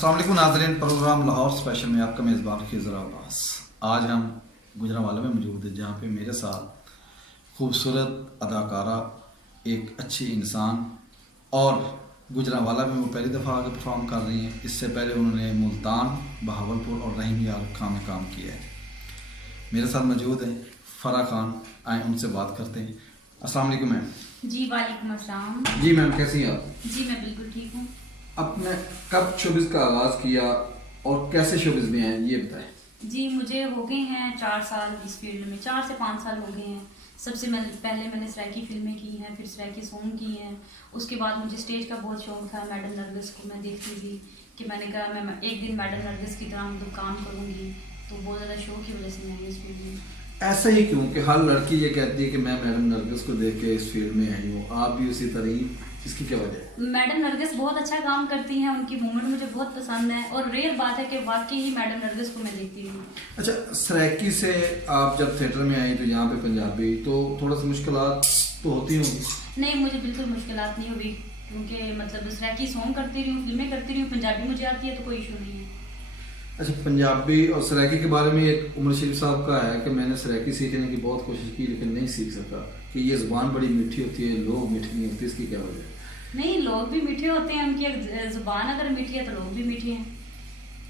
अस्सलाम वालेकुम नाज़रीन, प्रोग्राम लाहौर स्पेशल में आपका मेज़बान खिज़र अब्बास। आज हम गुजरांवाला में मौजूद हैं, जहाँ पे मेरे साथ खूबसूरत अदाकारा, एक अच्छी इंसान और गुजरांवाला में वो पहली दफ़ा आगे परफॉर्म कर रही हैं। इससे पहले उन्होंने मुल्तान, बहावलपुर और रहीम यार खान में काम किया है। मेरे साथ मौजूद हैं फ़रा खान। आए उनसे बात करते हैं। अस्सलाम वालेकुम मैम। जी वालेकुम अस्सलाम। जी मैम, कैसी हैं आप? जी मैं बिल्कुल ठीक हूँ। आपने कब शोबिज़ का आगाज़ किया और कैसे शोबिज़ में हैं, ये बताएं। जी मुझे हो गए हैं 4 साल इस फील्ड में, 4 से 5 साल हो गए हैं। सबसे पहले मैंने सराइकी फिल्में की हैं, फिर सराइकी सॉन्ग की हैं। उसके बाद मुझे स्टेज का बहुत शौक था। मैडम नरगिस को मैं देखती थी कि मैंने कहा मैं एक दिन मैडम नरगिस की तरह मतलब काम करूँगी, तो बहुत ज़्यादा शौक की वजह से मैं इस फील्ड में। ऐसा ही क्यों कि हर लड़की ये कहती है कि मैं मैडम नरगिस को देख के इस फील्ड में आई हूँ, आप भी उसी तरह, इसकी क्या वजह है? मैडम नरगिस बहुत अच्छा काम करती हैं, उनकी मूवमेंट मुझे बहुत पसंद है और रेयर बात है कि वाकई ही मैडम नरगिस को मैं देखती हूँ। अच्छा, सराइकी से आप जब थिएटर में आई तो यहाँ पे पंजाबी, तो थोड़ा सा मुश्किलात तो होती होंगी? नहीं, मुझे बिल्कुल मुश्किलात नहीं हुई, क्योंकि मतलब सराइकी सॉन्ग करती रही हूँ, फिल्में करती रही हूँ, पंजाबी मुझे आती है तो कोई इशू नहीं है। अच्छा, पंजाबी और सराइकी के बारे में एक उमर शरीफ साहब का है कि मैंने सराइकी सीखने की बहुत कोशिश की लेकिन नहीं सीख सका, कि ये ज़ुबान बड़ी मीठी होती है, लोग मीठे नहीं होते, इसकी क्या वजह है? नहीं, लोग भी मीठे होते हैं, उनकी जुबान अगर मीठी है तो लोग भी मीठे हैं,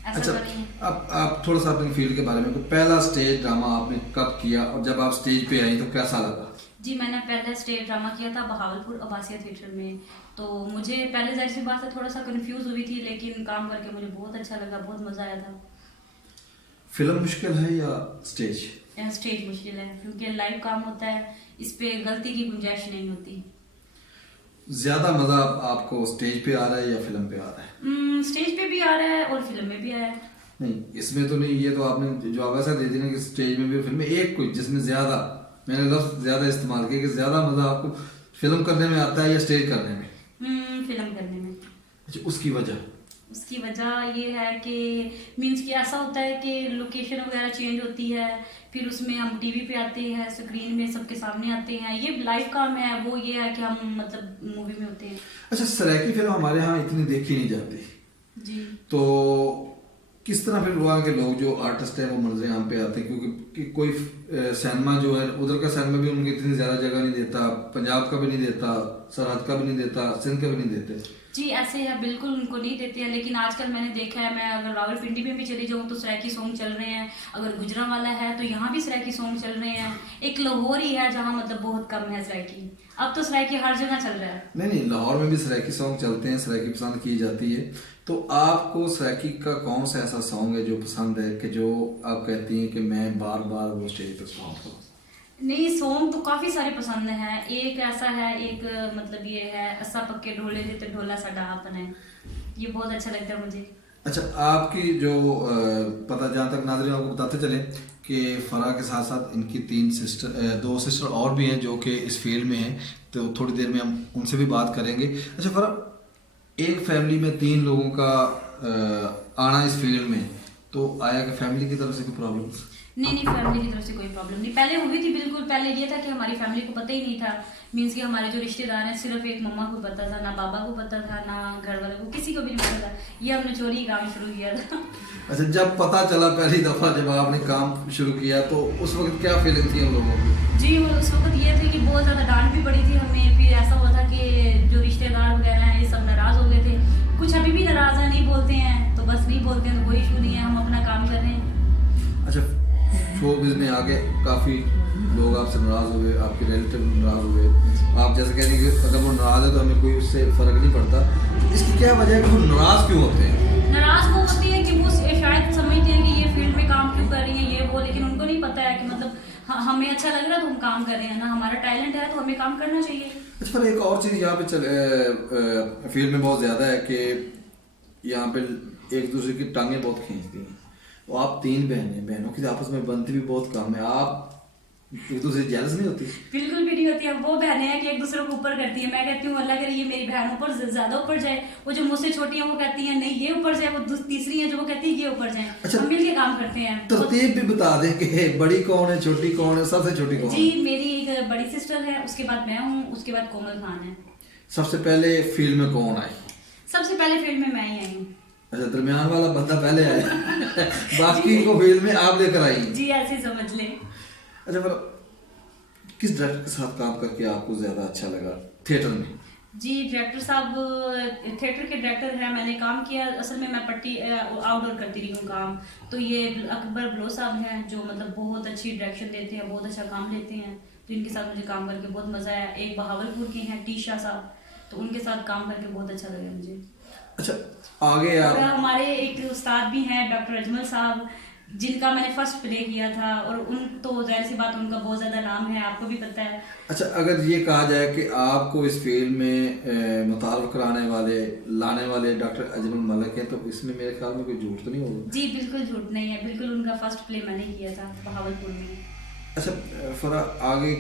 ऐसा अच्छा, तो नहीं है। अब आप थोड़ा सा अपनी फील्ड के बारे में, तो पहला स्टेज ड्रामा आपने कब किया और जब आप स्टेज पे आई तो कैसा लगा? जी मैंने पहले स्टेज ड्रामा किया था बहावलपुर अब्बासिया थिएटर में। तो मुझे पहले जाहिर सी बात है थोड़ा सा कंफ्यूज हुई थी, लेकिन काम करके मुझे बहुत अच्छा लगा, बहुत मज़ा आया था। फिल्म मुश्किल है या स्टेज? स्टेज मुश्किल है, क्योंकि लाइव काम होता है, इस पे गलती की गुंजाइश नहीं होती। ज्यादा मजा आपको स्टेज पे आ रहा है या फिल्म पे आ रहा है? स्टेज पे भी आ रहा है और फिल्म में भी आया है। नहीं, इसमें तो नहीं, ये तो आपने जवाब ऐसा दे दिया कि स्टेज में भी और फिल्म में, एक कोई जिसमें ज्यादा, मैंने लफ्ज ज्यादा इस्तेमाल किया कि ज्यादा मजा आपको फिल्म करने में आता है या स्टेज करने में? फिल्म करने में। अच्छा, उसकी वजह? उसकी वजह ये है कि मीन्स कि ऐसा होता है कि लोकेशन वगैरह चेंज होती है, फिर उसमें हम टीवी पे आते हैं, स्क्रीन में सबके सामने आते हैं, ये लाइव काम है, वो ये है कि हम मतलब मूवी में होते हैं। अच्छा, सराइकी फिल्म हमारे यहाँ इतनी देखी नहीं जाती जी, तो किस तरह फिर वहाँ के लोग जो आर्टिस्ट हैं वो मंजर यहाँ पे आते हैं? क्योंकि कोई सिनेमा जो है उधर का सिनेमा भी उनकी इतनी ज़्यादा जगह नहीं देता, पंजाब का भी नहीं देता, सरहद का भी नहीं देता, सिंध का भी नहीं देते। जी ऐसे है, बिल्कुल उनको नहीं देते हैं। लेकिन आजकल मैंने देखा है, मैं अगर रावलपिंडी में भी चली जाऊँ तो सराइकी सॉन्ग चल रहे हैं, अगर गुजरांवाला है तो यहाँ भी सराइकी सॉन्ग चल रहे हैं। एक लाहौर ही है जहाँ मतलब बहुत कम है सराइकी, अब तो सराइकी हर जगह चल रहा है। नहीं, लाहौर में भी सराइकी सॉन्ग चलते हैं, सराइकी पसंद की जाती है। तो आपको सराइकी का कौन सा ऐसा सॉन्ग है जो पसंद है, कि जो आप कहती हैं कि मैं बार बार वो स्टेज पर सुनाऊँ? नहीं, सॉन्ग तो काफ़ी सारे पसंद हैं। एक ऐसा है, एक मतलब ये है असा पक्के ढोले देते ढोला साडा आपन है, ये बहुत अच्छा लगता है मुझे। अच्छा, आपकी जो पता, जहाँ तक नाज़रीन आपको बताते चले कि फ़रा के साथ साथ इनकी 2 सिस्टर और भी हैं जो कि इस फील्ड में हैं, तो थोड़ी देर में हम उनसे भी बात करेंगे। अच्छा फ़रा, एक फैमिली में 3 लोगों का आना इस फील्ड में, तो आया कि फैमिली की तरफ से कोई प्रॉब्लम? नहीं, फैमिली की तरफ से कोई प्रॉब्लम नहीं। पहले हुई थी, बिल्कुल पहले ये था कि हमारी फैमिली को पता ही नहीं था, मीन्स कि हमारे जो रिश्तेदार हैं सिर्फ एक मम्मा को पता था, ना बाबा को पता था, ना घर वालों को, किसी को भी नहीं पता था। ये हमने चोरी काम शुरू किया था। अच्छा, जब पता चला पहली दफ़ा जब आपने काम शुरू किया तो उस वक्त क्या फीलिंग थी हम लोगों की? जी उस वक्त ये थे कि बहुत ज़्यादा डांट भी पड़ी थी हमें। फिर ऐसा हुआ था कि जो रिश्तेदार वगैरह हैं ये सब नाराज़ हो गए थे, कुछ अभी भी नाराज़ हैं, नहीं बोलते हैं तो बस नहीं बोलते हैं, तो कोई इशू नहीं है, हम अपना काम कर रहे हैं। अच्छा, शोबिज़ में आगे काफ़ी लोग आपसे नाराज़ हुए, आपके रिलेटिव नाराज़ हुए, आप जैसे कह रही हैं कि अगर वो नाराज़ है तो हमें कोई उससे फ़र्क नहीं पड़ता, इसकी क्या वजह है कि वो नाराज़ क्यों होते हैं? नाराज़ वो होती है कि वो शायद समझते हैं कि ये फील्ड में काम क्यों कर रही है ये वो, लेकिन उनको नहीं पता है कि मतलब हमें अच्छा लग रहा है तो हम काम कर रहे हैं ना, हमारा टैलेंट है तो हमें काम करना चाहिए। अच्छा, पर एक और चीज़ यहाँ पे फील्ड में बहुत ज़्यादा है कि यहाँ पे एक दूसरे की टांगें बहुत खींचती हैं। तो आप 3 बहनों की आपस में बनती भी बहुत कम है, आप एक दूसरे जेलस नहीं होती? बिल्कुल भी नहीं होती है। वो बहनें हैं कि एक दूसरे को ऊपर करती है। मैं कहती हूँ अल्लाह करे ये मेरी बहन ऊपर ज्यादा ऊपर जाए, वो जो मुझसे छोटी है वो कहती है नहीं ये ऊपर जाए, वो तीसरी है जो वो कहती है ये ऊपर जाए। अच्छा, हम मिलके काम करते हैं। तरतीब भी बता दें कि बड़ी कौन है, छोटी कौन है, सबसे छोटी कौन है? जी मेरी एक बड़ी सिस्टर है, उसके बाद मैं हूँ, उसके बाद कोमल खान है। सबसे पहले फील्ड में कौन आई? सबसे पहले फील्ड में मैं ही आई हूँ। अच्छा, दरमियान वाला बंदा पहले आया बाकी को फील्ड में आप लेकर आई। जी ऐसे समझ लें। अच्छा, पर किस डायरेक्टर के साथ काम करके आपको ज्यादा अच्छा लगा थिएटर में? जी डायरेक्टर साहब थिएटर के डायरेक्टर हैं, मैंने काम किया, असल में मैं पट्टी आउटडोर करती रही हूँ काम। तो ये अकबर बलोच साहब हैं जो मतलब बहुत अच्छी डायरेक्शन देते हैं, बहुत अच्छा काम लेते हैं, तो इनके साथ मुझे काम करके बहुत मज़ा आया। एक बहावलपुर के हैं टीशा साहब, तो उनके साथ काम करके बहुत अच्छा लगा मुझे। अच्छा, आगे आप और हमारे एक उस्ताद भी हैं डॉक्टर अजमल साहब, जिनका मैंने फर्स्ट प्ले किया था, और उन तो जाहिर सी बात उनका बहुत ज़्यादा नाम है, आपको भी पता है। अच्छा, अगर ये कहा जाए कि आपको इस फील्ड में मुतारफ कराने वाले लाने वाले डॉक्टर अजमल मलिक हैं, तो इसमें मेरे ख्याल में कोई झूठ तो नहीं होगा? जी बिल्कुल झूठ नहीं है, बिल्कुल उनका फर्स्ट प्ले मैंने किया था बहावलपुर में। अच्छा फरा, आगे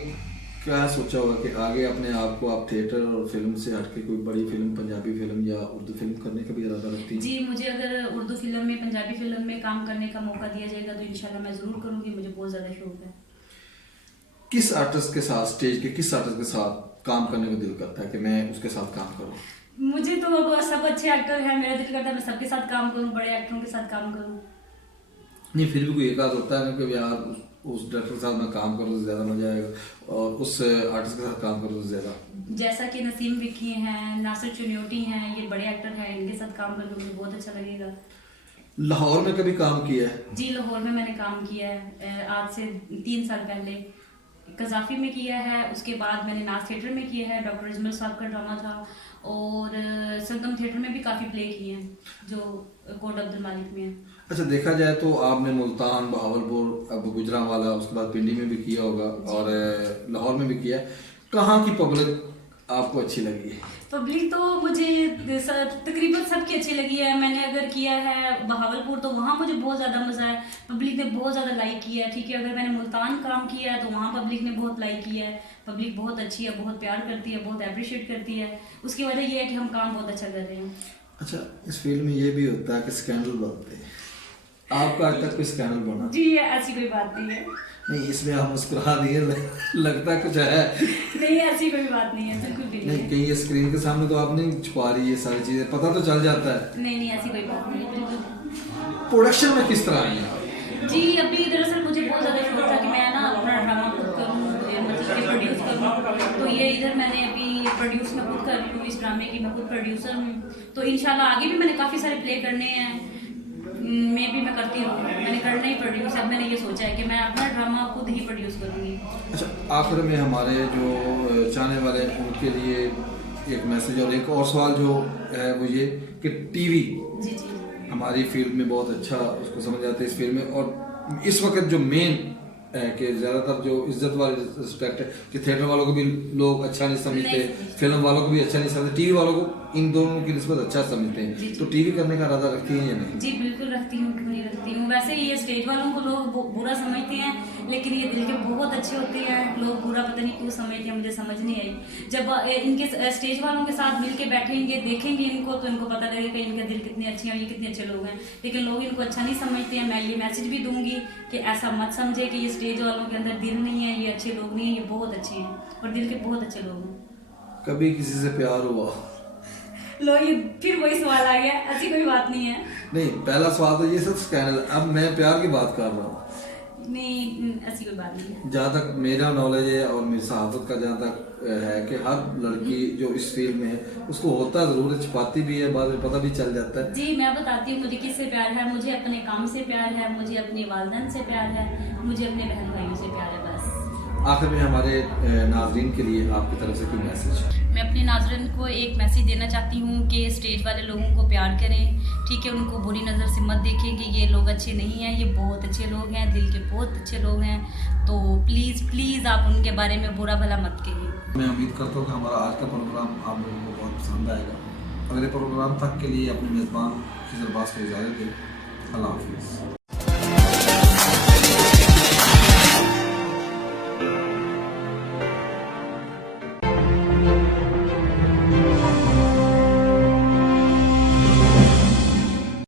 क्या सोचा होगा कि आगे अपने आप को आप थिएटर और फिल्म से हटके कोई बड़ी फिल्म, पंजाबी फिल्म या उर्दू फिल्म करने का भी इरादा रखती हैं? जी मुझे अगर उर्दू फिल्म में, पंजाबी फिल्म में काम करने का मौका दिया जाएगा तो इंशाल्लाह मैं ज़रूर करूँगी, मुझे बहुत ज़्यादा शौक है। किस आर्टिस्ट के साथ, स्टेज के किस आर्टिस्ट के साथ काम करने को दिल करता है कि मैं उसके साथ काम करूँ? मुझे तो सब अच्छे एक्टर हैं, मेरा दिल करता है मैं सबके साथ काम करूँ, बड़े एक्टरों के साथ काम करूँ। नहीं, फिर भी कोई एक आध होता है ना कि यार उस डायरेक्टर के साथ मैं काम करूँ तो ज़्यादा मजा आएगा, और उस आर्टिस्ट के साथ काम करूँ तो ज़्यादा। जैसा कि नसीम विकी हैं, नासिर चुनियोटी हैं, ये बड़े एक्टर हैं, इनके साथ काम करके मुझे बहुत अच्छा लगेगा। लाहौर में कभी काम किया है? जी लाहौर में मैंने काम किया है, आज से 3 साल पहले कजाफी में किया है, उसके बाद मैंने नाज थिएटर में किया है, डॉक्टर अजमल साहब का ड्रामा था, और संगम थिएटर में भी काफ़ी प्ले किए हैं जो कोट अब्दुल मालिक में है। अच्छा, देखा जाए तो आपने मुल्तान, बहावलपुर, अब गुजरांवाला, उसके बाद पिंडी में भी किया होगा और लाहौर में भी किया। कहाँ की पब्लिक आपको अच्छी लगी है? पब्लिक तो मुझे तकरीबन सबकी अच्छी लगी है। मैंने अगर किया है बहावलपुर तो वहाँ मुझे बहुत ज़्यादा मज़ा आया, पब्लिक ने बहुत ज़्यादा लाइक किया है। ठीक है, अगर मैंने मुल्तान काम किया है तो वहाँ पब्लिक ने बहुत लाइक किया है, पब्लिक बहुत अच्छी है, बहुत प्यार करती है, बहुत अप्रिशिएट करती है। उसकी वजह ये है कि हम काम बहुत अच्छा कर रहे हैं। अच्छा, इस फील्ड में ये भी होता है कि स्कैंडल बनते हैं, आपका आज तक कोई स्कैंडल बना? जी ऐसी कोई बात नहीं है। नहीं, इसमें आप मुस्कुरा दिए, लगता कुछ है। नहीं ऐसी कोई बात नहीं है, बिल्कुल भी नहीं, कहीं ये स्क्रीन के सामने तो आप नहीं छुपा रही, ये सारी चीजें पता तो चल जाता है। नहीं ऐसी कोई बात नहीं है, बिल्कुल। प्रोडक्शन में किस तरह आई है? जी अभी दरअसल मुझे बहुत ज़्यादा शौक था कि मैं ना अपना ड्रामा खुद करूँ, मतलब कि प्रोड्यूस करूँ, तो ये इधर मैंने अभी प्रोड्यूस में खुद कर रही हूँ, इस ड्रामे की मैं खुद प्रोड्यूसर हूँ। तो इंशाल्लाह आगे भी मैंने काफ़ी सारे प्ले करने हैं, मैं भी करती रहूँ, मैंने करना ही प्रोड्यूस। अब मैंने ये सोचा है कि मैं अपना ड्रामा खुद ही प्रोड्यूस करूँगी। अच्छा, आखिर में हमारे जो चाहने वाले हैं उनके लिए एक मैसेज और एक और सवाल जो है वो ये कि टीवी जी जी हमारी फील्ड में बहुत अच्छा उसको समझ आते हैं इस फील्ड में, और इस वक्त जो मेन है कि ज़्यादातर जो इज्जत वाले रिस्पेक्ट है कि थिएटर वालों को भी लोग अच्छा नहीं समझते, फिल्म वालों को भी अच्छा नहीं समझते, टीवी वालों को इन दोनों की निस्बत अच्छा समझते हैं। तो टीवी करने का इरादा रखती हैं या नहीं? जी बिल्कुल रखती हूँ, क्यों नहीं रखती हूँ। वैसे ये स्टेज वालों को लोग बुरा समझते हैं, लेकिन ये दिल के बहुत अच्छे होते हैं। लोग बुरा पता नहीं क्यों समझते हैं, मुझे समझ नहीं आई। जब इनके स्टेज वालों के साथ मिल के बैठेंगे, देखेंगे इनको, तो इनको पता लगेगा कि इनके दिल कितने अच्छे हैं, ये कितने अच्छे लोग हैं। लेकिन लोग इनको अच्छा नहीं समझते हैं। मैं ये मैसेज भी दूंगी कि ऐसा मत समझे कि ये स्टेज वालों के अंदर दिल नहीं है, ये अच्छे लोग नहीं है, ये बहुत अच्छे हैं और दिल के बहुत अच्छे लोग हैं। कभी किसी से प्यार हुआ? लो ये फिर वही सवाल आ गया, ऐसी कोई बात नहीं है। नहीं, पहला सवाल तो ये सब स्कैंडल, अब मैं प्यार की बात कर रहा हूँ। नहीं ऐसी कोई बात नहीं है। जहाँ तक मेरा नॉलेज है और मेरी सहाफत का जहाँ तक है कि हर लड़की जो इस फील्ड में है उसको होता ज़रूर है, छुपाती भी है, बाद में पता भी चल जाता है। जी मैं बताती हूँ मुझे किससे प्यार है। मुझे अपने काम से प्यार है, मुझे अपने वालिदैन से प्यार है, मुझे अपने बहन भाइयों से प्यार है, बस। आखिर में हमारे नाज़रीन के लिए आपकी तरफ से कोई मैसेज? मैं अपने नाज़रीन को एक मैसेज देना चाहती हूँ कि स्टेज वाले लोगों को प्यार करें, ठीक है, उनको बुरी नज़र से मत देखें कि ये लोग अच्छे नहीं हैं, ये बहुत अच्छे लोग हैं, दिल के बहुत अच्छे लोग हैं। तो प्लीज़ प्लीज़ आप उनके बारे में बुरा भला मत कहिए। मैं उम्मीद करता हूँ कि हमारा आज का प्रोग्राम आप लोगों को बहुत पसंद आएगा। अगले प्रोग्राम तक के लिए अपने मेज़बान खिज़र अब्बास को इजाज़त दें। अल्लाह हाफिज़।